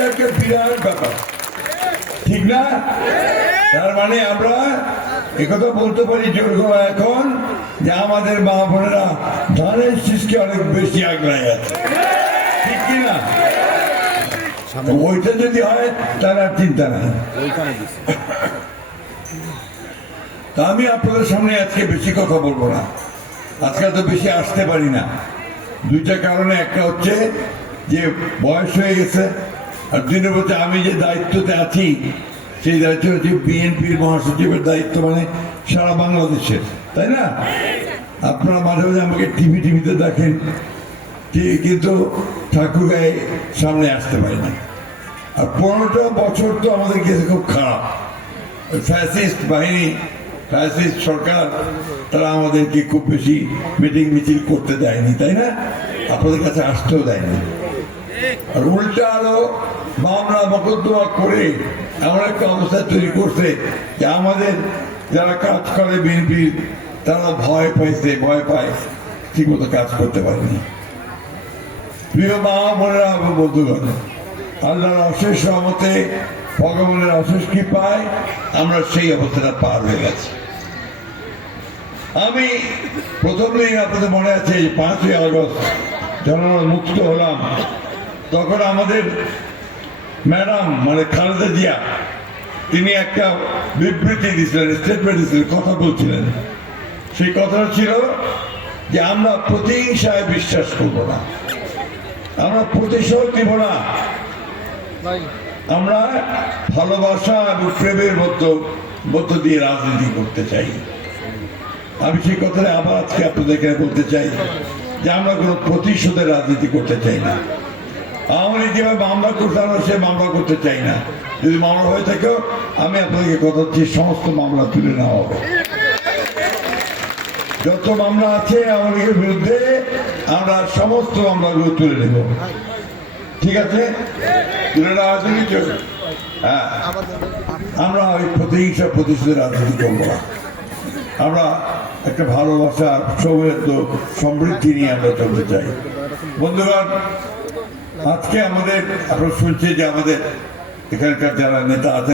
এটা একটা বিরাট ব্যাপার। ঠিক না? তার মানে আমরা একথা বলতে পারি জোর এখন যে আমাদের মা বোনেরা ধানের শীষকে অনেক বেশি আগ্রায় আছে। ঠিক কি না? ওইটা যদি হয় তার আর চিন্তা নাই। তা আমি আপনাদের সামনে আজকে বেশি কথা বলব না। আজকে তো বেশি আসতে পারি না। দুইটা কারণে একটা হচ্ছে যে বয়স হয়ে গেছে আর দুই নম্বর আমি যে দায়িত্বতে আছি, সেই দায়িত্ব হচ্ছে বিএনপির মহাসচিবের দায়িত্ব মানে সারা বাংলাদেশের, তাই না? আপনারা মাঝে মাঝে আমাকে টিভি টিভিতে দেখেন কিন্তু ঠাকুরগাঁয়ে সামনে আসতে পারি না। আর পনেরোটা বছর তো আমাদের কাছে খুব খারাপ। ফ্যাসিস্ট বাহিনী, ফ্যাসিস্ট সরকার, তারা আমাদেরকে খুব বেশি মিটিং মিছিল করতে দেয়নি, তাই না? আপনাদের কাছে আসতেও দেয়নি। আর উল্টা আরও মামলা মকদ্দমা করে এমন একটা অবস্থা তৈরি করছে যে আমাদের যারা কাজ করে বিএনপির তারা ভয় পাইছে, ভয় পায়। ঠিক মতো কাজ করতে পারেনি। প্রিয় মা বোনেরা এবং বন্ধুগণ, আল্লাহর অশেষ রহমতে ভগবানের অশেষ কৃপায় আমরা সেই অবস্থাটা পার হয়ে গেছি। আমি প্রথম দিন আপনাদের মনে আছে পাঁচই আগস্ট যখন মুক্ত হলাম। তখন আমাদের ম্যাডাম মানে খালেদা জিয়া তিনি একটা বিবৃতি দিয়েছিলেন স্টেটমেন্ট দিয়েছিলেন কথা বলছিলেন। সেই কথাটা ছিল যে আমরা প্রতিহিংসায় বিশ্বাস করব না। আমরা প্রতিশোধ দিব না। আমরা ভালোবাসা এবং প্রেমের মধ্য মধ্য দিয়ে রাজনীতি করতে চাই। আমি সেই কথাটা আবার আজকে আপনাদেরকে বলতে চাই যে আমরা কোনো প্রতিশোধের রাজনীতি করতে চাই না। লীগ যেভাবে মামলা করতে আমরা সে মামলা করতে চাই না। যদি মামলা হয়ে থাকেও, আমি আপনাদেরকে কথা হচ্ছে সমস্ত মামলা তুলে নেওয়া হবে। যত মামলা আছে লীগের বিরুদ্ধে, আমরা সমস্ত মামলাগুলো তুলে নেব। ঠিক আছে? তুলে নেওয়া আছে হ্যাঁ। আমরা ওই প্রতিহিংসা প্রতিশোধের রাজনীতি করব না। আমরা একটা ভালোবাসা, সৌহার্দ্য, সমৃদ্ধি নিয়ে আমরা চলতে চাই। বন্ধুগণ আজকে আমাদের আপনারা শুনছে যে আমাদের এখানকার যারা নেতা আছেন